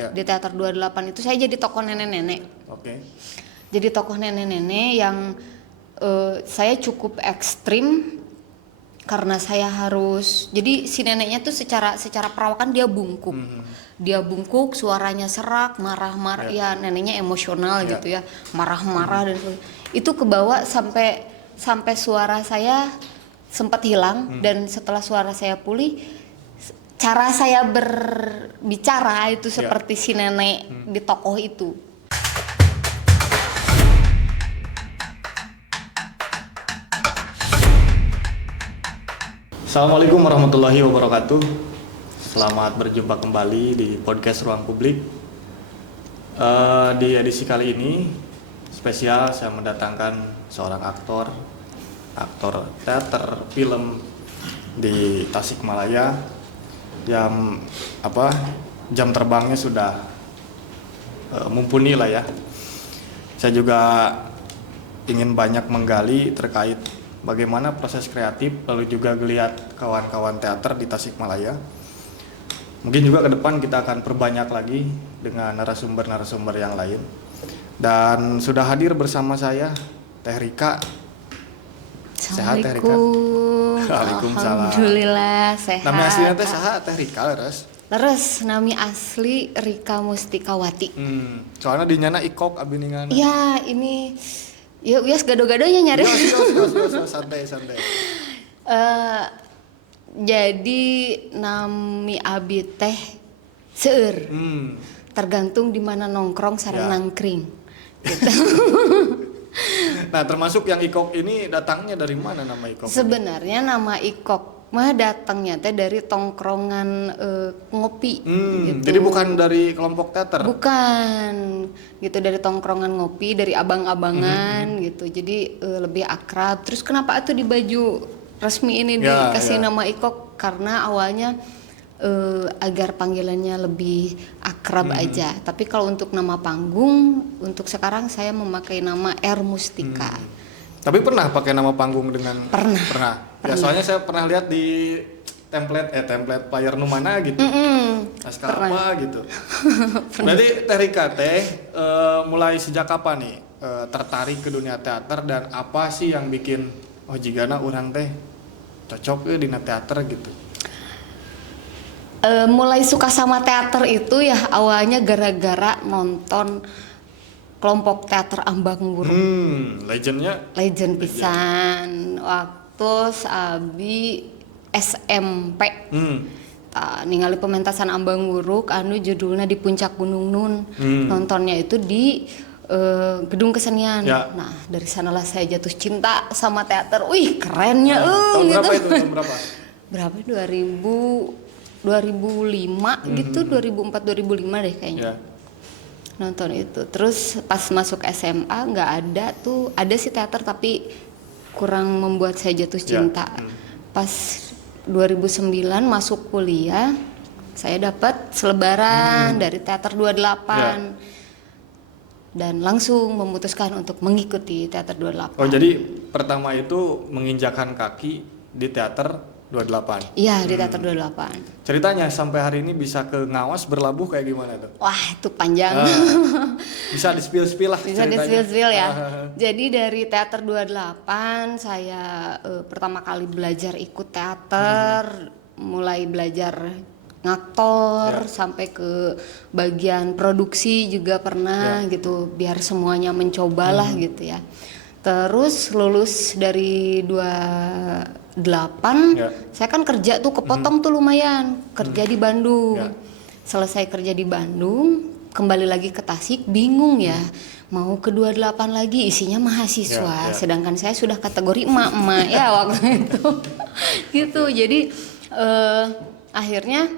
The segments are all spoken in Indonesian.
Ya. Di teater 28 itu saya jadi tokoh nenek-nenek. Oke. Jadi tokoh nenek-nenek yang saya cukup ekstrim karena saya harus, jadi si neneknya tuh secara perawakan dia bungkuk. Dia bungkuk, suaranya serak, marah-marah, ya neneknya emosional gitu ya, marah-marah dan itu kebawa sampai suara saya sempat hilang. Dan setelah suara saya pulih, cara saya berbicara itu seperti si nenek di tokoh itu. Assalamualaikum warahmatullahi wabarakatuh. Selamat berjumpa kembali di podcast Ruang Publik. Di edisi kali ini spesial saya mendatangkan seorang aktor teater film di Tasikmalaya yang jam terbangnya sudah mumpuni lah ya. Saya juga ingin banyak menggali terkait bagaimana proses kreatif, lalu juga geliat kawan-kawan teater di Tasikmalaya. Mungkin juga ke depan kita akan perbanyak lagi dengan narasumber-narasumber yang lain. Dan sudah hadir bersama saya Teh Rika. Sehat Teh Rika? Waalaikumsalam. Alhamdulillah sehat. Nama aslinya Teh saha Teh Rika leres? Leres, nami asli Rika Mustikawati. Soalnya dinyana ikok abiningan. Ya ini, ya wias gado-gadonya nyari. Yos, santai. Jadi nami abi teh seueur. Tergantung di mana nongkrong sareng nangkring. Gitu. Nah, termasuk yang ikok ini datangnya dari mana nama ikok? Sebenarnya nama ikok mah datangnya teh dari tongkrongan ngopi. Gitu. Jadi bukan dari kelompok teater? Bukan, gitu, dari tongkrongan ngopi, dari abang-abangan gitu. Jadi lebih akrab. Terus kenapa itu di baju resmi ini dikasih nama ikok? Karena awalnya agar panggilannya lebih akrab aja. Tapi kalau untuk nama panggung, untuk sekarang saya memakai nama R Mustika. Tapi pernah pakai nama panggung dengan? Pernah. Ya soalnya saya pernah lihat di template player Numana gitu. Naskah apa gitu. Berarti Teh Rika mulai sejak kapan nih tertarik ke dunia teater, dan apa sih yang bikin jigana urang teh cocok di teater gitu? Mulai suka sama teater itu ya awalnya gara-gara nonton kelompok teater Ambang Wuruk. Legend pisan. Waktu sabi SMP. Ningali pementasan Ambang Wuruk anu judulnya Di Puncak Gunung Nun. Nontonnya itu di gedung kesenian. Nah, dari sanalah saya jatuh cinta sama teater. Wih, kerennya tahun gitu. Berapa itu? Tahun berapa? Berapa? 2005 gitu, 2004 2005 deh kayaknya. Nonton itu. Terus pas masuk SMA nggak ada tuh, ada sih teater tapi kurang membuat saya jatuh cinta. Pas 2009 masuk kuliah, saya dapat selebaran dari Teater 28. Dan langsung memutuskan untuk mengikuti Teater 28. Oh, jadi pertama itu menginjakkan kaki di Teater 28. Iya, di Teater 28. Ceritanya sampai hari ini bisa ke Ngawas berlabuh kayak gimana tuh? Wah, itu panjang. Bisa di-spill lah bisa ceritanya. di-spill ya. Jadi dari Teater 28 saya pertama kali belajar ikut teater, mulai belajar ngaktor sampai ke bagian produksi juga pernah gitu, biar semuanya mencobalah gitu ya. Terus lulus dari 28, saya kan kerja tuh kepotong tuh lumayan, kerja di Bandung. Selesai kerja di Bandung, kembali lagi ke Tasik, bingung ya, mau ke 28 lagi isinya mahasiswa, sedangkan saya sudah kategori emak-emak ya waktu itu. Gitu, jadi akhirnya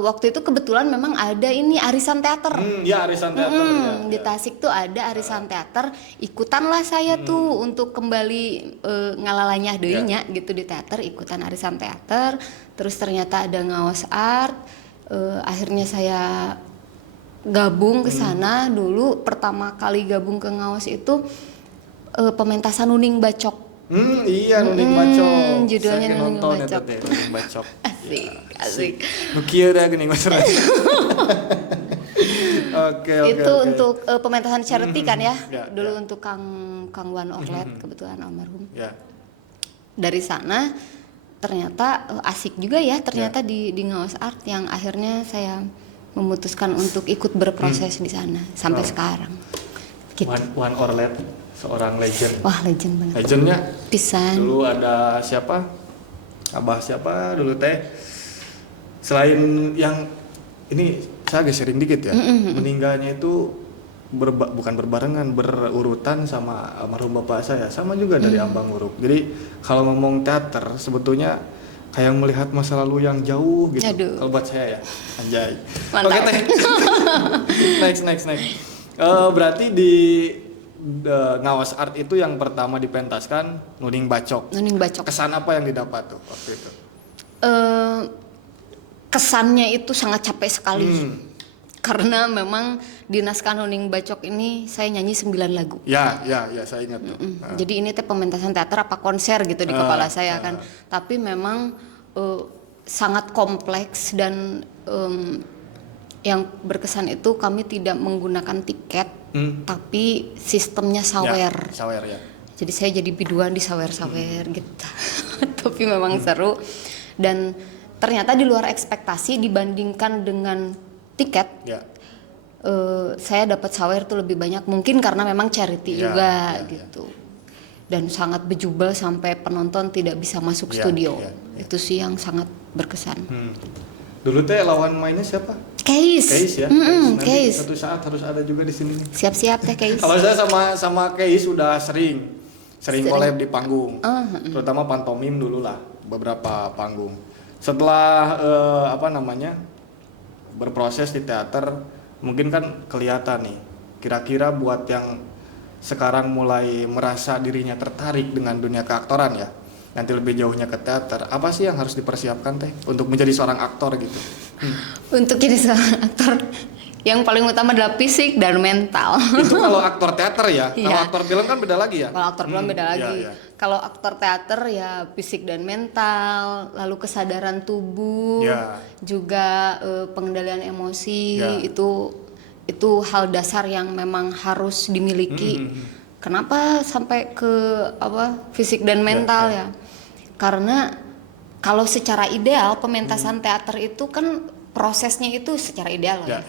waktu itu kebetulan memang ada ini arisan teater. Arisan teater. Di Tasik tuh ada arisan teater, ikutanlah saya tuh untuk kembali ngalalanya deunya gitu di teater, ikutan arisan teater. Terus ternyata ada Ngawas Art, akhirnya saya gabung ke sana. Dulu pertama kali gabung ke Ngawas itu pementasan Nuning Bacok. Nuning Bacok. Judulnya Nuning Bacok. Bacok. Nuning Bacok. asik. Nukia dah gini masalah. Oke. Itu untuk pementasan charity kan ya. Dulu ya. untuk Kang Wan Orlet kebetulan almarhum. Ya. Dari sana ternyata asik juga ya ternyata di Ngawas Art yang akhirnya saya memutuskan untuk ikut berproses di sana sampai sekarang. Gitu. Wan Orlet, seorang legend. Wah, legend banget. Legendnya Pisan. dulu ada siapa? Abah siapa dulu teh? Selain yang ini saya agak sering dikit ya. Meninggalnya itu bukan berbarengan, berurutan sama almarhum bapak saya, sama juga dari Ambang Uruk. Jadi kalau ngomong teater sebetulnya kayak melihat masa lalu yang jauh gitu. Aduh. Kalau buat saya ya, anjay. Mantap. Oke teh. next. Berarti di Ngawas Art itu yang pertama dipentaskan Nuning Bacok. Nuning Bacok. Kesan apa yang didapat tuh waktu itu? Kesannya itu sangat capek sekali. Karena memang di naskah Nuning Bacok ini saya nyanyi 9 lagu. Ya, saya ingat tuh. Jadi ini teh pementasan teater apa konser gitu di kepala saya kan. Tapi memang sangat kompleks dan yang berkesan itu kami tidak menggunakan tiket, tapi sistemnya sawer. Ya, sawer ya. Jadi saya jadi biduan di sawer-sawer gitu. Tapi memang seru dan ternyata di luar ekspektasi dibandingkan dengan tiket. Ya. Saya dapat sawer tuh lebih banyak mungkin karena memang charity juga gitu. Dan sangat bejubel sampai penonton tidak bisa masuk studio. Itu sih yang sangat berkesan. Dulu teh lawan mainnya siapa? Case ya. Nanti Case. satu saat harus ada juga di sini. Siap-siap teh Case. Kalau saya sama Case sudah sering collab di panggung. Terutama pantomim dulu lah, beberapa panggung. Setelah berproses di teater, mungkin kan kelihatan nih. Kira-kira buat yang sekarang mulai merasa dirinya tertarik dengan dunia keaktoran ya, nanti lebih jauhnya ke teater, apa sih yang harus dipersiapkan teh untuk menjadi seorang aktor gitu? Untuk jadi seorang aktor yang paling utama adalah fisik dan mental. Itu kalau aktor teater ya. Kalau Iya. aktor film kan beda lagi ya. Kalau aktor film beda lagi. Iya. Kalau aktor teater ya fisik dan mental, lalu kesadaran tubuh, Iya. juga pengendalian emosi Iya. itu hal dasar yang memang harus dimiliki. Kenapa sampai ke fisik dan mental ya? Karena kalau secara ideal pementasan teater itu kan prosesnya itu secara ideal ya.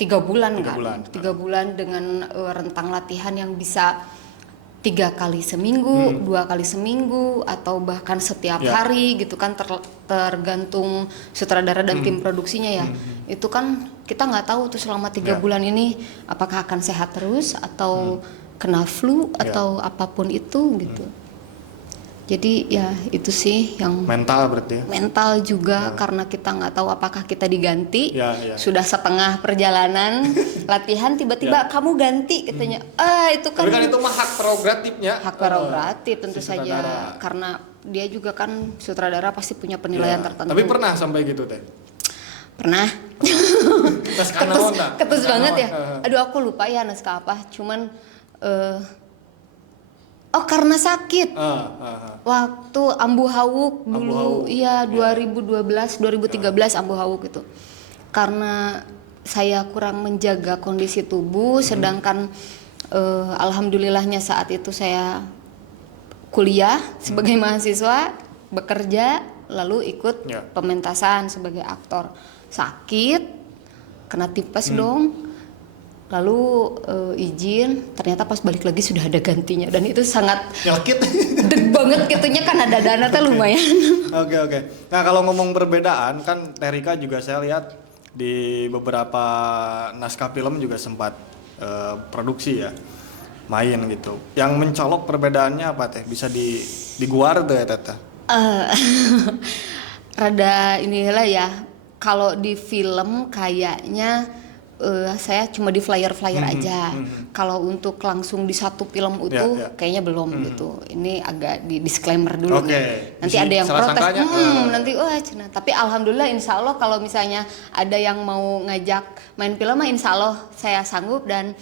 3 bulan kan. 3 bulan dengan rentang latihan yang bisa 3 kali seminggu, 2 kali seminggu, atau bahkan setiap hari gitu kan, tergantung sutradara dan tim produksinya ya. Itu kan kita nggak tahu tuh selama 3 bulan ini apakah akan sehat terus atau kena flu atau apapun itu gitu. Jadi ya itu sih yang mental berarti ya. mental juga karena kita nggak tahu apakah kita diganti. Sudah setengah perjalanan latihan tiba-tiba kamu ganti katanya. Itu kan. Tapi kan itu mah hak prerogatifnya. Hak prerogatif tentu si saja sutradara. karena dia juga kan sutradara pasti punya penilaian tertentu. Tapi pernah sampai gitu teh? Pernah. Ketus banget ya. Aduh aku lupa ya naskah apa. Cuman karena sakit. Waktu Ambu Hawuk dulu, iya 2012, 2013 Ambu Hawuk itu. Karena saya kurang menjaga kondisi tubuh, sedangkan alhamdulillahnya saat itu saya kuliah sebagai mahasiswa, bekerja, lalu ikut pementasan sebagai aktor. Sakit, kena tipes dong. Lalu izin, ternyata pas balik lagi sudah ada gantinya dan itu sangat nyelkit deg banget gitunya kan ada dana tuh lumayan. Oke. Nah kalau ngomong perbedaan kan Terika juga saya lihat di beberapa naskah film juga sempat produksi ya, main gitu. Yang mencolok perbedaannya apa teh? Bisa diguar tuh ya Tata? Rada inilah ya, kalau di film kayaknya saya cuma di flyer-flyer aja. Kalau untuk langsung di satu film utuh kayaknya belum gitu. Ini agak di disclaimer dulu. Nanti ada yang protes. Nanti cina. Tapi alhamdulillah insya Allah kalau misalnya ada yang mau ngajak main film mah insya Allah saya sanggup dan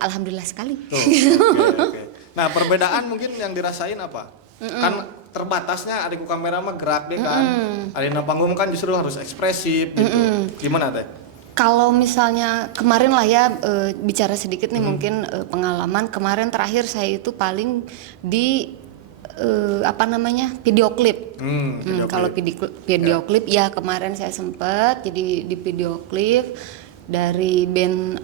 alhamdulillah sekali. Okay. Nah perbedaan mungkin yang dirasain apa? Kan terbatasnya adikku kamera mah gerak deh kan. Adina panggung kan justru harus ekspresif gitu. Gimana teh? Kalau misalnya kemarin lah ya, bicara sedikit nih mungkin pengalaman kemarin terakhir saya itu paling di video klip. Kalau video klip ya kemarin saya sempet jadi di video klip dari band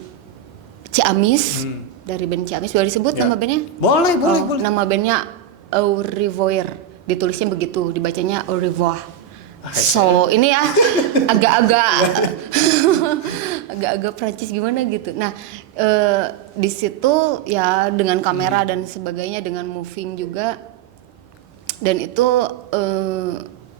Ciamis. Dari band Ciamis boleh disebut nama bandnya? Boleh. Nama bandnya Au Revoir, ditulisnya begitu, dibacanya Au Revoir. So ini ya agak Prancis gimana gitu. Nah di situ ya dengan kamera dan sebagainya, dengan moving juga, dan itu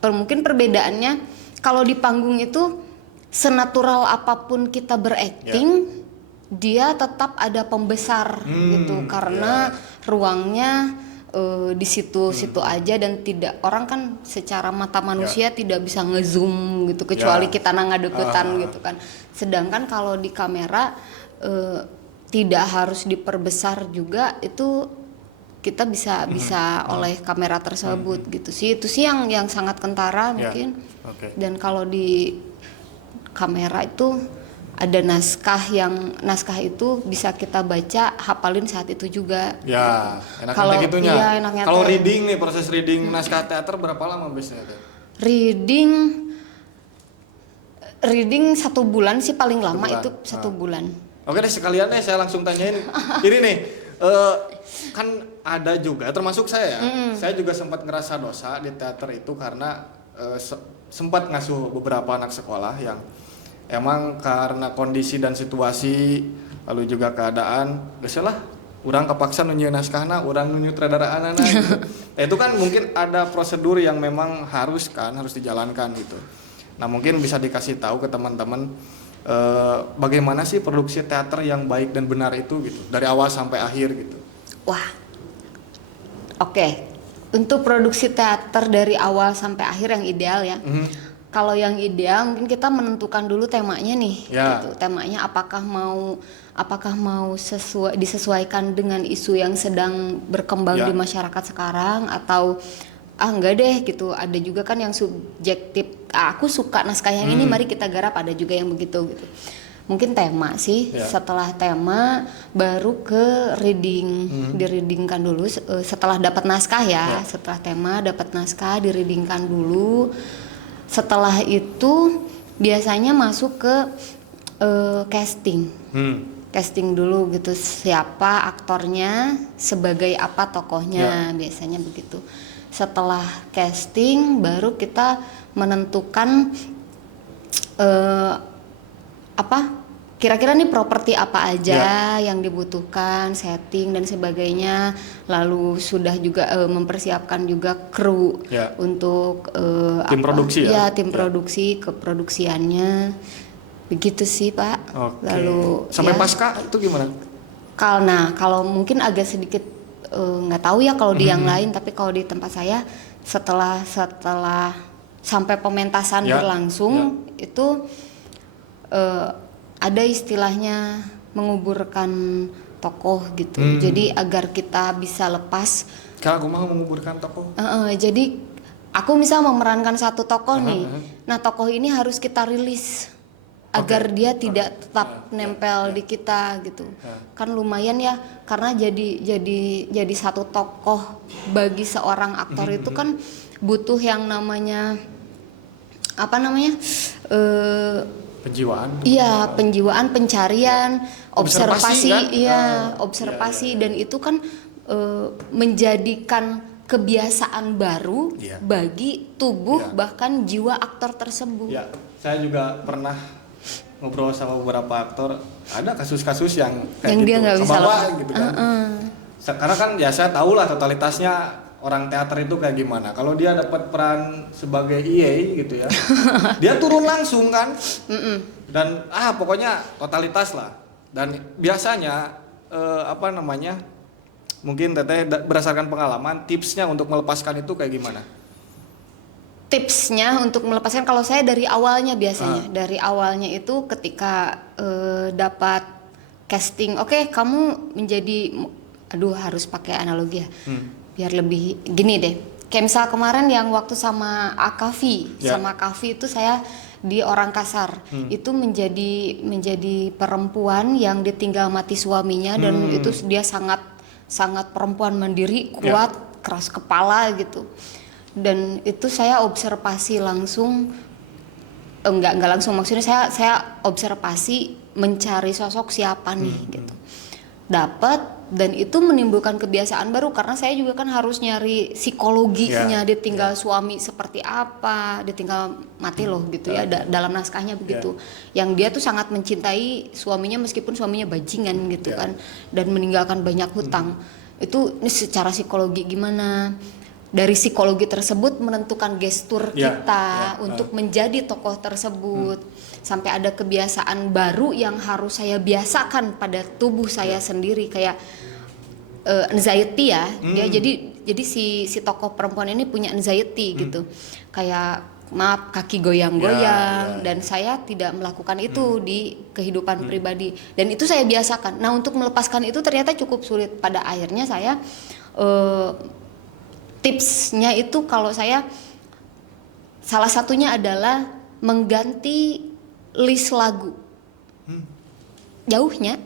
mungkin perbedaannya kalau di panggung itu senatural apapun kita berakting, dia tetap ada pembesar gitu karena ruangnya di situ aja, dan tidak, orang kan secara mata manusia tidak bisa ngezoom gitu kecuali kita ngadeketan gitu kan. Sedangkan kalau di kamera tidak harus diperbesar juga, itu kita bisa oleh kamera tersebut gitu sih. Itu sih yang sangat kentara mungkin. Dan kalau di kamera itu ada naskah itu bisa kita baca, hafalin saat itu juga. Ya, enaknya Kalau gitunya. iya, enaknya Kalau reading nih, proses reading naskah teater berapa lama biasanya? Reading 1 bulan sih paling lama, itu 1 bulan. Oke deh, sekalian deh saya langsung tanyain. Ini nih, kan ada juga, termasuk saya ya. Saya juga sempat ngerasa dosa di teater itu karena sempat ngasuh beberapa anak sekolah yang emang karena kondisi dan situasi, lalu juga keadaan, lah, orang kepaksa nunjuk naskahna, orang nunjuk sutradaraan gitu. Itu kan mungkin ada prosedur yang memang harus dijalankan gitu. Nah mungkin bisa dikasih tahu ke teman-teman bagaimana sih produksi teater yang baik dan benar itu gitu, dari awal sampai akhir gitu. Wah, oke. Untuk produksi teater dari awal sampai akhir yang ideal ya. Kalau yang ideal mungkin kita menentukan dulu temanya nih, gitu. Temanya apakah mau disesuaikan dengan isu yang sedang berkembang di masyarakat sekarang, atau enggak deh gitu. Ada juga kan yang subjektif, aku suka naskah yang ini, mari kita garap, ada juga yang begitu gitu. Mungkin tema sih, setelah tema baru ke reading, direadingkan dulu setelah dapat naskah setelah tema dapat naskah, direadingkan dulu. Setelah itu biasanya masuk ke casting. Casting dulu gitu, siapa aktornya, sebagai apa tokohnya, biasanya begitu. Setelah casting baru kita menentukan kira-kira nih properti apa aja yang dibutuhkan, setting dan sebagainya. Lalu sudah juga mempersiapkan juga kru untuk tim produksi tim produksi, keproduksiannya. Begitu sih Pak. Lalu sampai pasca itu gimana? Kalau mungkin agak sedikit nggak tahu ya kalau di yang lain, tapi kalau di tempat saya setelah sampai pementasan berlangsung itu ada istilahnya menguburkan tokoh gitu. Jadi agar kita bisa lepas. Kalau aku mau menguburkan tokoh. Jadi aku misal memerankan satu tokoh nih. Nah tokoh ini harus kita rilis agar dia tidak tetap nempel di kita gitu. Kan lumayan ya, karena jadi satu tokoh bagi seorang aktor itu kan butuh yang namanya penjiwaan. Iya, penjiwaan, pencarian, observasi kan? Observasi. Dan itu kan menjadikan kebiasaan baru bagi tubuh bahkan jiwa aktor tersebut. Ya, saya juga pernah ngobrol sama beberapa aktor, ada kasus-kasus yang kayak dia nggak bisa gitu kan. Sekarang kan ya saya tahu lah totalitasnya orang teater itu kayak gimana. Kalau dia dapat peran sebagai EA gitu ya, dia turun langsung kan. Dan pokoknya totalitas lah. Dan biasanya mungkin Teteh berdasarkan pengalaman, tipsnya untuk melepaskan itu kayak gimana? Tipsnya untuk melepaskan, kalau saya dari awalnya biasanya, dari awalnya itu ketika dapat casting, oke, kamu menjadi, harus pakai analogi ya, biar lebih gini deh. kayak misal kemarin yang waktu sama Akavi, Ya. sama Akavi itu saya di Orang Kasar. Itu menjadi perempuan yang ditinggal mati suaminya dan itu dia sangat sangat perempuan mandiri, kuat, keras kepala gitu. Dan itu saya observasi langsung, enggak langsung, maksudnya saya observasi mencari sosok siapa nih gitu. Dapat, dan itu menimbulkan kebiasaan baru karena saya juga kan harus nyari psikologinya ditinggal suami seperti apa, ditinggal mati loh gitu ya, dalam naskahnya begitu. Yang dia tuh sangat mencintai suaminya meskipun suaminya bajingan gitu kan, dan meninggalkan banyak hutang. Itu ini secara psikologi gimana? Dari psikologi tersebut menentukan gestur kita untuk menjadi tokoh tersebut. Sampai ada kebiasaan baru yang harus saya biasakan pada tubuh saya sendiri, kayak anxiety ya. Dia jadi si tokoh perempuan ini punya anxiety gitu. Kayak maaf, kaki goyang-goyang, dan saya tidak melakukan itu di kehidupan pribadi. Dan itu saya biasakan. Nah, untuk melepaskan itu ternyata cukup sulit. Pada akhirnya saya tipsnya itu kalau saya salah satunya adalah mengganti list lagu. Jauhnya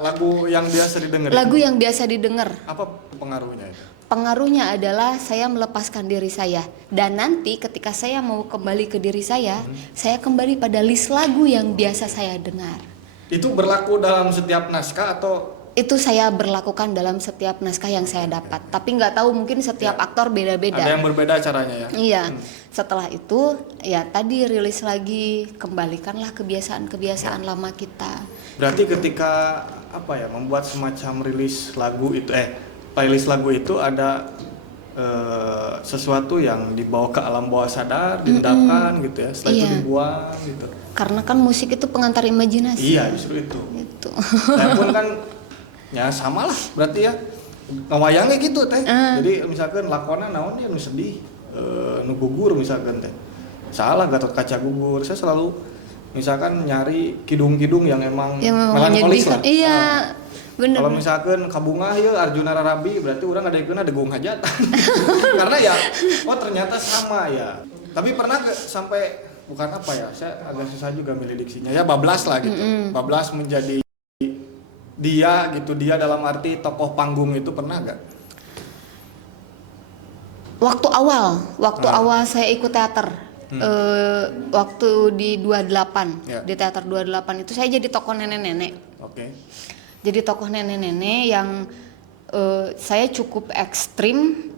lagu yang biasa didengar. lagu yang biasa didengar. Apa pengaruhnya itu? Pengaruhnya adalah saya melepaskan diri saya, dan nanti ketika saya mau kembali ke diri saya kembali pada list lagu yang biasa saya dengar. Itu berlaku dalam setiap naskah atau? Itu saya berlakukan dalam setiap naskah yang saya dapat. Tapi nggak tahu, mungkin setiap aktor beda-beda. Ada yang berbeda caranya ya? Iya. Setelah itu ya tadi rilis lagi, kembalikanlah kebiasaan-kebiasaan lama kita. Berarti ketika membuat semacam rilis lagu itu playlist lagu itu ada sesuatu yang dibawa ke alam bawah sadar, diendapkan gitu ya. Setelah itu dibuang gitu. Karena kan musik itu pengantar imajinasi. Iya, justru itu. Gitu. Saya pun kan ya sama lah berarti ya, ngawayangnya gitu teh. Jadi misalkan lakona naon ya nu sedih, nu gugur misalkan teh, salah Gatot Kaca gugur, saya selalu misalkan nyari kidung-kidung yang emang melankolis lah. Iya, bener. Kalau misalkan kabungah ya Arjuna Rarabi, berarti orang ada ikuna degung hajatan. Karena ya ternyata sama ya. Tapi pernah sampai bukan saya agak susah juga milih diksinya ya, bablas lah gitu. Bablas menjadi dia gitu, dia dalam arti tokoh panggung itu pernah gak? Waktu awal saya ikut teater, waktu di 28, di teater 28 itu saya jadi tokoh nenek-nenek. Oke. Jadi tokoh nenek-nenek yang saya cukup ekstrim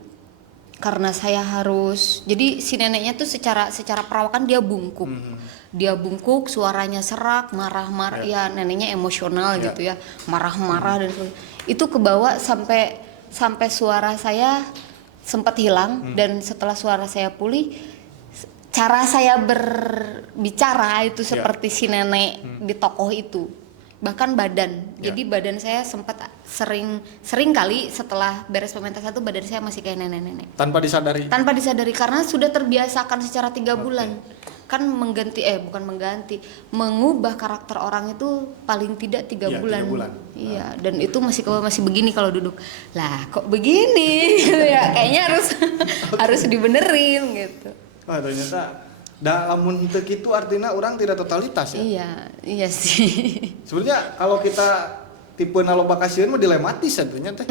karena saya harus, jadi si neneknya tuh secara perawakan dia bungkuk. Dia bungkuk, suaranya serak, marah-marah, ya neneknya emosional gitu ya, marah-marah dan itu kebawa sampai suara saya sempat hilang. Dan setelah suara saya pulih, cara saya berbicara itu seperti si nenek di tokoh itu, bahkan badan. Jadi badan saya sempat sering kali setelah beres pementasan itu badan saya masih kayak nenek-nenek. Tanpa disadari Karena sudah terbiasakan secara 3 bulan. Kan mengubah karakter orang itu paling tidak 3 bulan. 3 bulan. Iya, dan itu masih begini kalau duduk. Lah, kok begini? Ya, kayaknya harus dibenerin gitu. Wah, ternyata lamun teu kitu artinya orang tidak totalitas ya. Iya sih. Sebenarnya kalau kita tipe naloba kasieun mah dilematis ya ternyata.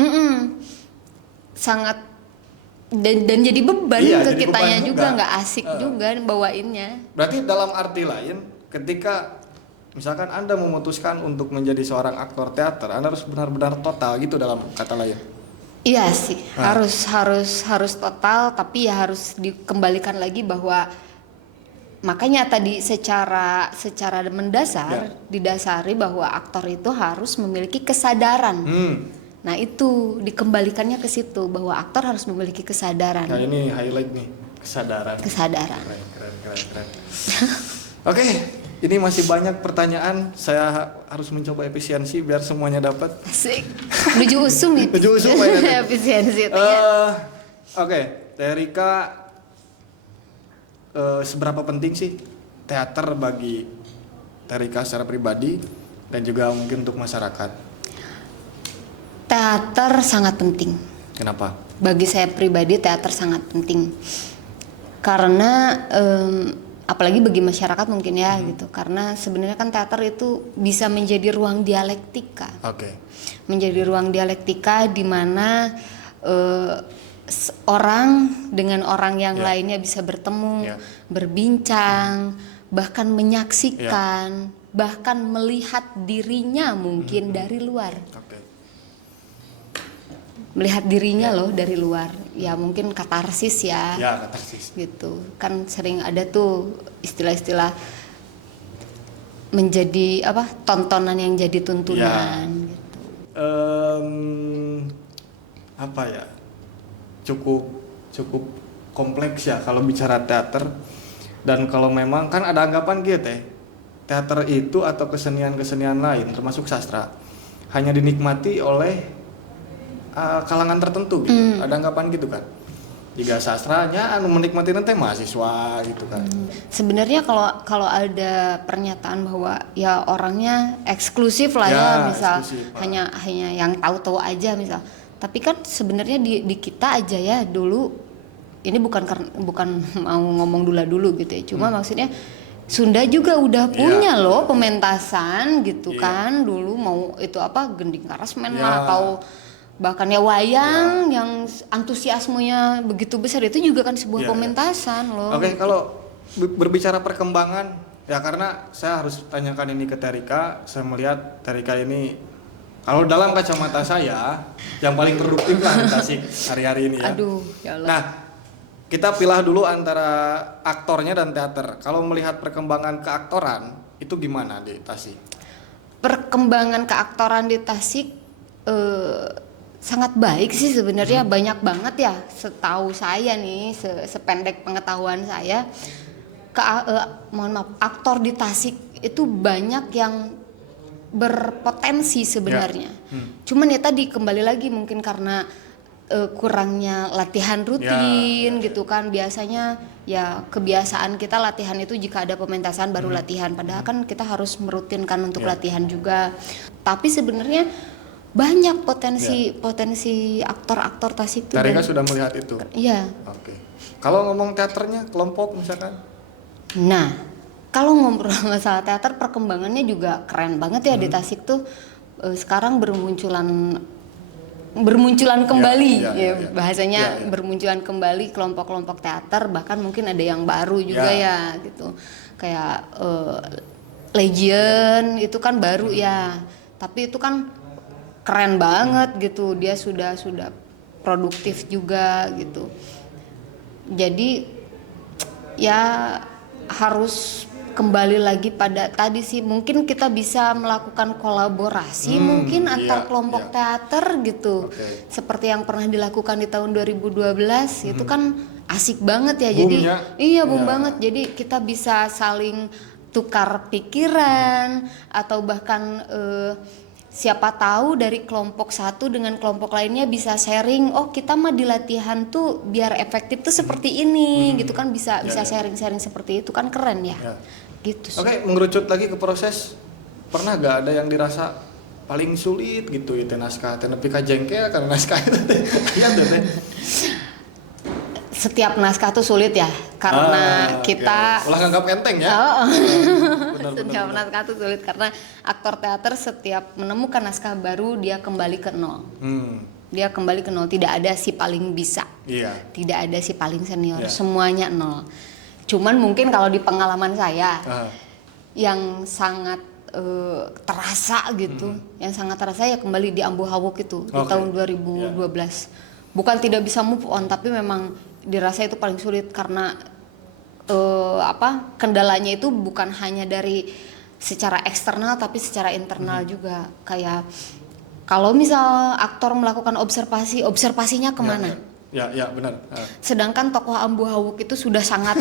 Sangat dan jadi beban ke kitanya juga, nggak asik juga bawainnya. Berarti dalam arti lain, ketika misalkan Anda memutuskan untuk menjadi seorang aktor teater, Anda harus benar-benar total gitu dalam kata lain. Iya sih, harus total, tapi ya harus dikembalikan lagi bahwa makanya tadi secara mendasar didasari bahwa aktor itu harus memiliki kesadaran. Nah itu dikembalikannya ke situ bahwa aktor harus memiliki kesadaran. Nah ini highlight nih, kesadaran. Keren. Oke, ini masih banyak pertanyaan. Saya harus mencoba efisiensi biar semuanya dapat. Asik. Menuju usum ya. Menuju usum ya. Efisiensi. Oke, Terika, seberapa penting sih teater bagi Terika secara pribadi dan juga mungkin untuk masyarakat? Teater sangat penting. Kenapa? bagi saya pribadi teater sangat penting karena apalagi bagi masyarakat mungkin ya gitu, karena sebenarnya kan teater itu bisa menjadi ruang dialektika. Menjadi ruang dialektika di mana orang dengan orang yang lainnya bisa bertemu, berbincang, bahkan menyaksikan, bahkan melihat dirinya mungkin dari luar. Melihat dirinya loh dari luar, ya mungkin katarsis ya. Katarsis. Gitu kan sering ada tuh istilah-istilah menjadi apa, tontonan yang jadi tuntunan gitu. Apa ya, cukup kompleks ya kalau bicara teater. Dan kalau memang kan ada anggapan gitu teater itu atau kesenian-kesenian lain termasuk sastra hanya dinikmati oleh kalangan tertentu gitu. Ada anggapan gitu kan, jika sastranya menikmati nanti mahasiswa gitu kan. Sebenarnya kalau ada pernyataan bahwa ya orangnya eksklusif lah ya misal eksklusif, hanya yang tahu-tahu aja misal, tapi kan sebenarnya di kita aja ya dulu, ini bukan mau ngomong dulu gitu ya, cuma maksudnya Sunda juga udah punya loh pementasan gitu kan dulu, mau itu apa Gending Karasmen lah atau bahkan ya wayang yang antusiasmenya begitu besar, itu juga kan sebuah pementasan loh. Kalau berbicara perkembangan ya, karena saya harus tanyakan ini ke Terika. Saya melihat Terika ini kalau dalam kacamata saya yang paling produktif lah di Tasik hari-hari ini ya. Aduh, ya Allah. Nah, kita pilih dulu antara aktornya dan teater. Kalau melihat perkembangan keaktoran itu gimana di Tasik? Perkembangan keaktoran di Tasik sangat baik sih sebenarnya, banyak banget ya setahu saya nih, sependek pengetahuan saya aktor di Tasik itu banyak yang berpotensi sebenarnya. Cuman ya tadi kembali lagi mungkin karena kurangnya latihan rutin gitu kan, biasanya ya kebiasaan kita latihan itu jika ada pementasan baru latihan, padahal kan kita harus merutinkan untuk latihan juga. Tapi sebenarnya banyak potensi aktor-aktor Tasik itu. Terika sudah melihat itu? Iya. Kalau ngomong teaternya, kelompok misalkan? Nah, kalau ngobrol masalah teater, perkembangannya juga keren banget ya di Tasik tuh. Sekarang bermunculan kembali bahasanya bermunculan kembali kelompok-kelompok teater, bahkan mungkin ada yang baru juga ya gitu. Kayak Legion itu kan baru ya. Tapi itu kan keren banget gitu, dia sudah produktif juga gitu. Jadi ya harus kembali lagi pada tadi sih, mungkin kita bisa melakukan kolaborasi mungkin antar kelompok teater gitu. Seperti yang pernah dilakukan di tahun 2012 itu kan asik banget ya. Jadi boom banget. Jadi kita bisa saling tukar pikiran atau bahkan siapa tahu dari kelompok satu dengan kelompok lainnya bisa sharing, oh kita mah di latihan tuh biar efektif tuh seperti ini gitu kan, bisa sharing-sharing seperti itu kan, keren ya. Gitu sih. Mengerucut lagi ke proses, pernah gak ada yang dirasa paling sulit gitu itu naskah nepi ka jengkel karena naskah itu Setiap naskah tuh sulit ya, karena kita ulah nganggap enteng ya. Setiap naskah tuh sulit karena aktor teater setiap menemukan naskah baru dia kembali ke nol. Dia kembali ke nol, tidak ada si paling bisa, tidak ada si paling senior, semuanya nol. Cuman mungkin kalau di pengalaman saya yang sangat terasa gitu, yang sangat terasa ya kembali di Ambu Hawuk itu di tahun 2012. Bukan tidak bisa move on, tapi memang dirasa itu paling sulit karena kendalanya itu bukan hanya dari secara eksternal tapi secara internal juga. Kayak kalau misal aktor melakukan observasinya kemana? Ya benar. Sedangkan tokoh Ambu Hawuk itu sudah sangat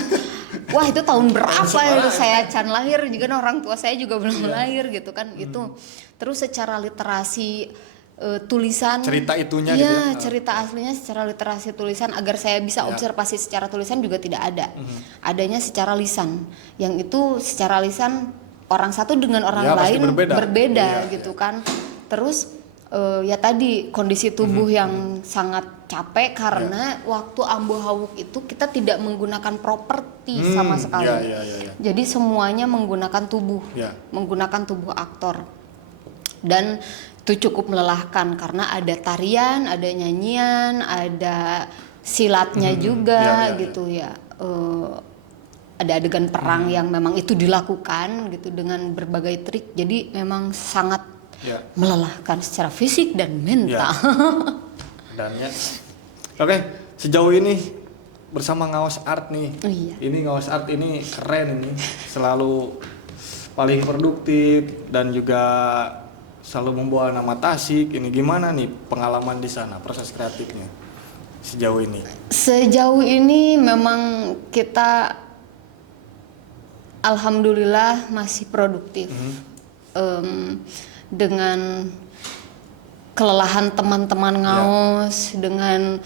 wah itu tahun berapa ya saya can lahir juga, orang tua saya juga belum lahir gitu kan. Itu terus secara literasi tulisan cerita itunya gitu ya, cerita aslinya secara literasi tulisan agar saya bisa observasi secara tulisan juga tidak ada. Adanya secara lisan, yang itu secara lisan orang satu dengan orang lain berbeda gitu kan. Terus ya tadi kondisi tubuh yang sangat capek karena waktu Ambo Hawuk itu kita tidak menggunakan properti sama sekali. Ya. Jadi semuanya menggunakan tubuh, Ya. menggunakan tubuh aktor. Dan itu cukup melelahkan karena ada tarian, ada nyanyian, ada silatnya juga gitu ya. Ada adegan perang yang memang itu dilakukan gitu dengan berbagai trik. Jadi memang sangat melelahkan secara fisik dan mental. Dan ya. Oke, sejauh ini bersama Ngawas Art nih. Ini Ngawas Art ini keren ini. Selalu paling produktif dan juga selalu membawa nama Tasik. Ini gimana nih pengalaman di sana, proses kreatifnya sejauh ini? Sejauh ini memang kita alhamdulillah masih produktif. Dengan kelelahan teman-teman Ngaos, dengan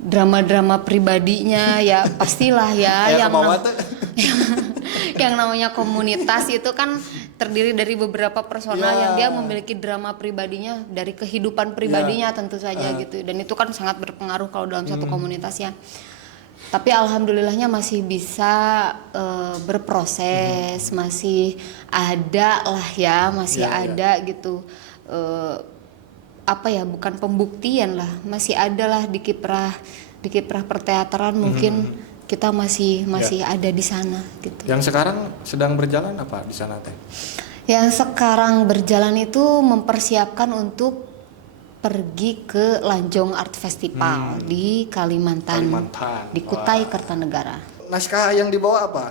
drama-drama pribadinya ya pastilah ya yang namanya komunitas itu kan terdiri dari beberapa personal yang dia memiliki drama pribadinya dari kehidupan pribadinya tentu saja gitu, dan itu kan sangat berpengaruh kalau dalam satu komunitas ya. Tapi alhamdulillahnya masih bisa berproses, masih ada lah ya, masih ada gitu. Bukan pembuktian lah, masih ada lah di kiprah perteateran mungkin kita masih ada di sana gitu. Yang sekarang sedang berjalan apa di sana teh? Yang sekarang berjalan itu mempersiapkan untuk pergi ke Lanjong Art Festival di Kalimantan, di Kutai Kertanegara. Naskah yang dibawa apa?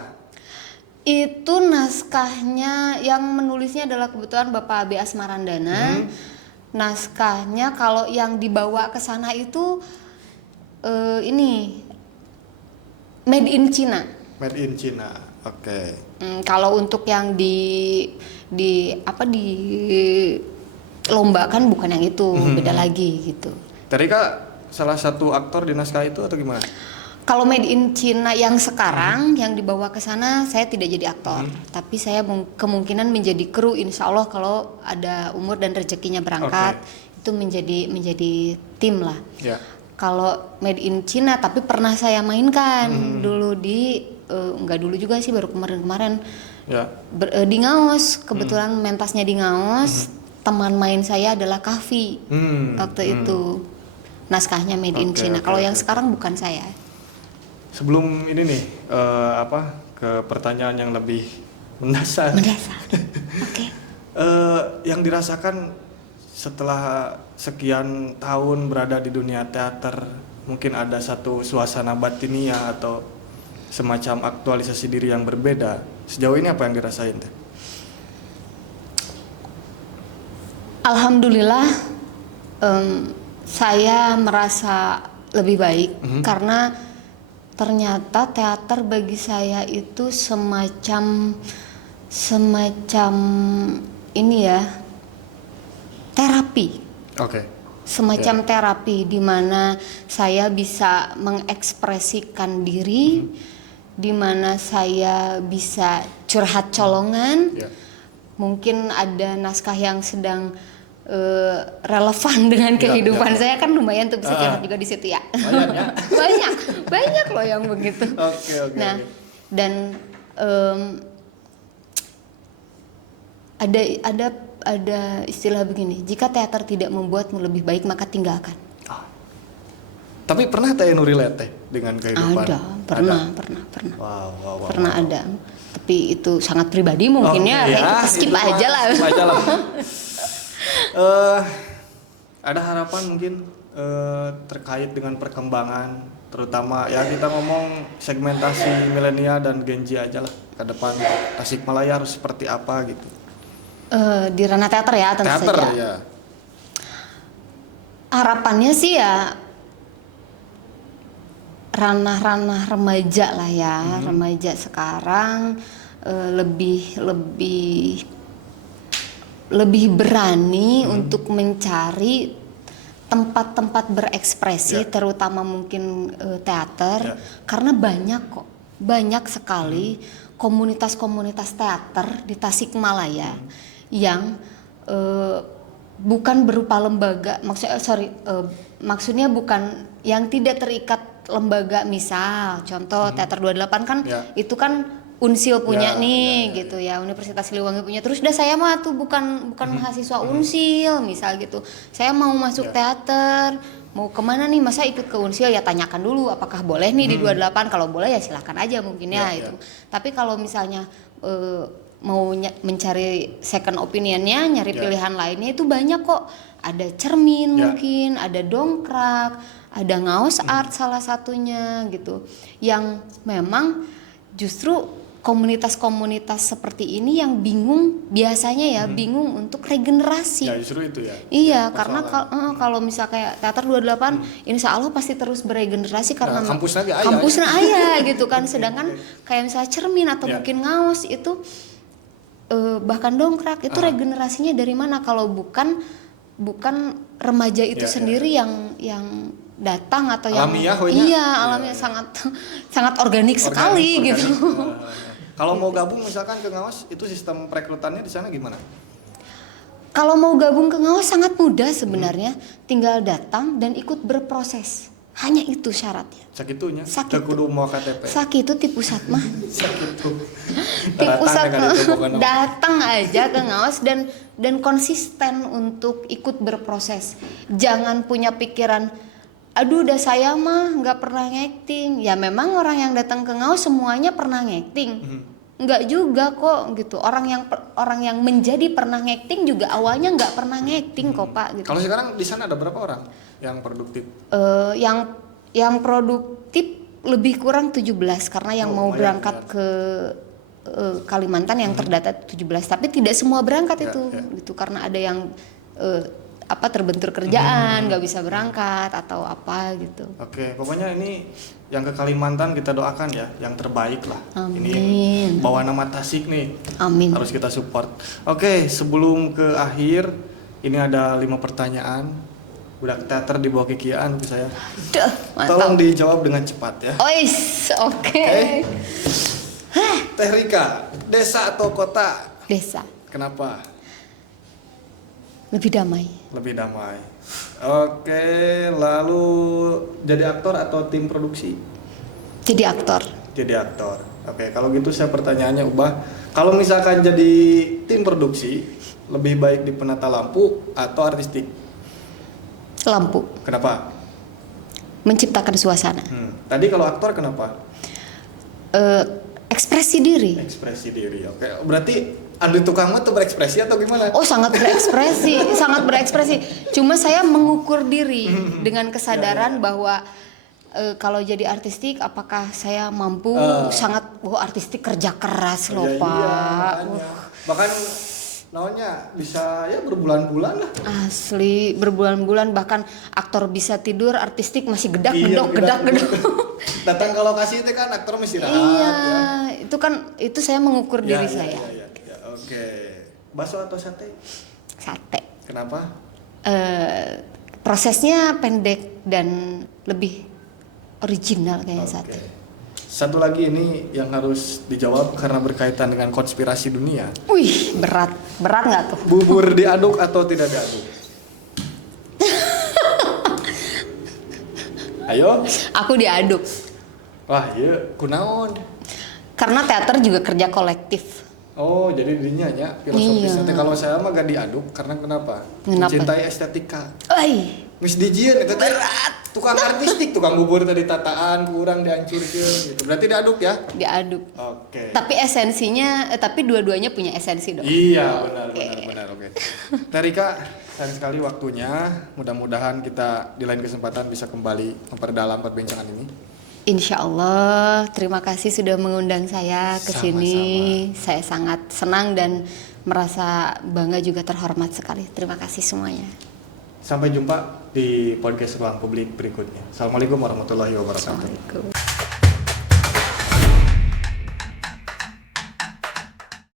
Itu naskahnya yang menulisnya adalah kebetulan Bapak B. Asmarandana. Naskahnya kalau yang dibawa ke sana itu ini made in China. Made in China, oke. Kalau untuk yang lombakan bukan yang itu, beda lagi gitu. Terika salah satu aktor di naskah itu atau gimana? Kalau made in China yang sekarang yang dibawa ke sana saya tidak jadi aktor, tapi saya kemungkinan menjadi kru insya Allah kalau ada umur dan rezekinya berangkat itu menjadi tim lah. Kalau made in China tapi pernah saya mainkan dulu enggak dulu juga sih, baru kemarin di Ngaos, kebetulan mentasnya di Ngaos. Teman main saya adalah Kahfi waktu itu, naskahnya made in China. Kalau yang sekarang bukan saya. Sebelum ini nih ke pertanyaan yang lebih mendasar. Yang dirasakan setelah sekian tahun berada di dunia teater, mungkin ada satu suasana batinia atau semacam aktualisasi diri yang berbeda. Sejauh ini apa yang dirasain teh? Alhamdulillah saya merasa lebih baik karena ternyata teater bagi saya itu semacam ini ya, terapi. Semacam terapi di mana saya bisa mengekspresikan diri, di mana saya bisa curhat colongan. Mungkin ada naskah yang sedang relevan dengan kehidupan saya, kan lumayan tuh bisa curhat juga di situ ya. banyak loh yang begitu. Dan ada istilah begini, jika teater tidak membuatmu lebih baik maka tinggalkan. Tapi pernah teh relate dengan kehidupan? Ada, pernah. Pernah ada. Tapi itu sangat pribadi mungkin kita skip aja lah. Ada harapan mungkin terkait dengan perkembangan, terutama ya kita ngomong segmentasi milenial dan Gen Z aja lah ke depan, Tasikmalaya harus seperti apa gitu. Di ranah teater ya tentu saja. Ya. Harapannya sih ya ranah-ranah remaja lah ya, remaja sekarang lebih berani untuk mencari tempat-tempat berekspresi, terutama mungkin teater, karena banyak sekali komunitas-komunitas teater di Tasikmalaya yang bukan berupa lembaga, maksudnya bukan yang tidak terikat lembaga, misal contoh Teater 28 kan itu kan Unsil punya gitu ya, Universitas Siliwangi punya. Terus udah saya mah tuh bukan mahasiswa Unsil misal gitu. Saya mau masuk teater, mau kemana nih, masa ikut ke Unsil, ya tanyakan dulu apakah boleh nih di 28. Kalau boleh ya silakan aja mungkin itu. Tapi kalau misalnya mau mencari second opinionnya, nyari pilihan lainnya itu banyak kok. Ada cermin mungkin, ada dongkrak, ada ngaos art salah satunya gitu. Yang memang justru komunitas-komunitas seperti ini yang bingung biasanya bingung untuk regenerasi. Ya justru itu ya. Iya, karena kalau misal kayak Teater 28 insya Allah pasti terus beregenerasi karena kampusnya aya gitu kan. Sedangkan kayak misalnya cermin atau mungkin ngaos itu bahkan dongkrak itu regenerasinya dari mana kalau bukan remaja itu sendiri yang datang atau alamiah, alamiah sangat organik sekali gitu. Kalau mau gabung misalkan ke Ngaos, itu sistem perekrutannya di sana gimana? Kalau mau gabung ke Ngaos sangat mudah sebenarnya, tinggal datang dan ikut berproses. Hanya itu syaratnya. Sakitunya. Kudu mau KTP. Sakitu ti pusat mah. Sakitu. Ti pusat datang aja ke Ngaos dan konsisten untuk ikut berproses. Jangan punya pikiran, aduh udah saya mah nggak pernah ngacting. Ya memang orang yang datang ke Ngaos semuanya pernah ngacting. Nggak juga kok gitu. Orang yang menjadi pernah ngacting juga awalnya nggak pernah ngacting kok Pak gitu. Kalau sekarang di sana ada berapa orang yang produktif? Yang produktif lebih kurang 17 karena yang mau berangkat ke Kalimantan yang terdata 17, tapi tidak semua berangkat itu gitu karena ada yang terbentur kerjaan nggak bisa berangkat atau apa gitu. Oke, pokoknya ini yang ke Kalimantan kita doakan ya, yang terbaik lah. Amin. Ini bawa nama Tasik nih. Amin. Harus kita support. Oke, sebelum ke akhir, ini ada 5 pertanyaan. Budak teater di bawah kekiaan ke saya. Duh, tolong dijawab dengan cepat ya. Ois, oke. Teh Rika, desa atau kota? Desa. Kenapa? Lebih damai. Lebih damai. Oke, lalu jadi aktor atau tim produksi? Jadi aktor. Jadi aktor. Oke, kalau gitu saya pertanyaannya ubah. Kalau misalkan jadi tim produksi, lebih baik di penata lampu atau artistik? Lampu. Kenapa? Menciptakan suasana. Tadi kalau aktor kenapa? Ekspresi diri. Ekspresi diri. Oke, berarti Andi tukang mah tuh berekspresi atau gimana? Oh, sangat berekspresi, sangat berekspresi. Cuma saya mengukur diri dengan kesadaran bahwa kalau jadi artistik, apakah saya mampu sangat artistik kerja keras loh Pak. Bahkan namanya bisa ya berbulan-bulan lah. Asli berbulan-bulan, bahkan aktor bisa tidur, artistik masih gedak. Datang ke lokasi itu kan aktor mesti rahat. Iya, itu saya mengukur diri saya. Oke, bakso atau sate? Sate. Kenapa? Prosesnya pendek dan lebih original kayak sate. Satu lagi ini yang harus dijawab karena berkaitan dengan konspirasi dunia. Wih, berat nggak tuh? Bubur diaduk atau tidak diaduk? Ayo. Aku diaduk. Wah, iya, kunaon? Karena teater juga kerja kolektif. Oh, jadi dirinya ya filosofisnya. Iya. Kalau saya mah gak diaduk karena kenapa? Mencintai estetika. Mis dijieun eta teh tukang artistik, tukang bubur tadi tataan kurang dihancurkeun gitu. Berarti diaduk ya? Diaduk. Oke. Tapi esensinya tapi dua-duanya punya esensi dong. Iya, benar. Oke. Teh Rika, sayang sekali waktunya. Mudah-mudahan kita di lain kesempatan bisa kembali memperdalam perbincangan ini. Insya Allah. Terima kasih sudah mengundang saya ke sini. Saya sangat senang dan merasa bangga juga terhormat sekali. Terima kasih semuanya. Sampai jumpa di podcast Ruang Publik berikutnya. Assalamualaikum warahmatullahi wabarakatuh. Assalamualaikum.